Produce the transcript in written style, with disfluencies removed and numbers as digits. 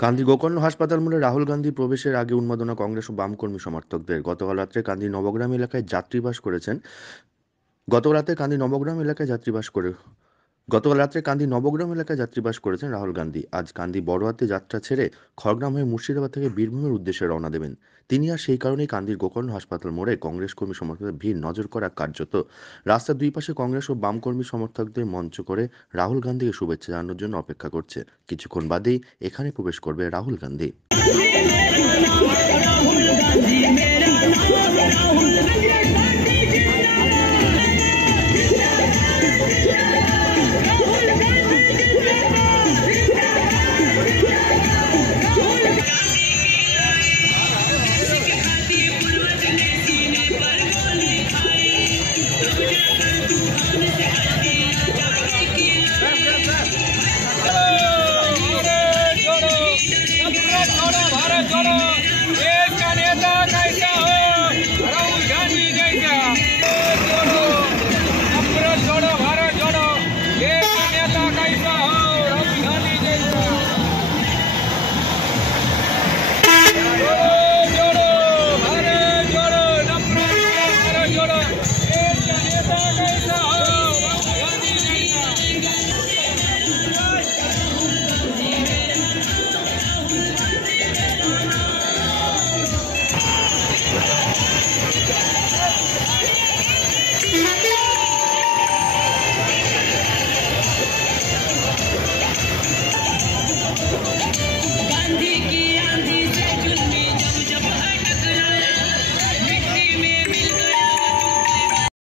কান্দি গোকর্ণ হাসপাতাল মোড়ে রাহুল গান্ধী প্রবেশের আগে উন্মাদনা কংগ্রেস ও বামকর্মী সমর্থকদের। গতকাল রাত্রে কান্দি নবগ্রাম এলাকায় যাত্রীবাস করেছেন গতকাল রাতে কান্দি নবগ্রাম এলাকায় যাত্রীবাস করে গতকাল রাত্রে কান্দি নবগ্রাম এলাকায় যাত্রীবাস করেছেন রাহুল গান্ধী। আজ কান্দি বড়হাতে যাত্রা ছেড়ে খড়গ্রাম হয়ে মুর্শিদাবাদ থেকে বীরভূমের উদ্দেশ্যে রওনা দেবেন তিনি। আর সেই কারণেই কান্দির গোকর্ণ হাসপাতাল মোড়ে কংগ্রেস কর্মী সমর্থকদের ভিড় নজর করা কার্যত। রাস্তার দুই পাশে কংগ্রেস ও বামকর্মী সমর্থকদের মঞ্চ করে রাহুল গান্ধীকে শুভেচ্ছা জানানোর জন্য অপেক্ষা করছে। কিছুক্ষণ বাদেই এখানে প্রবেশ করবে রাহুল গান্ধী। भारत छोड़ो, देश का नेता कैसा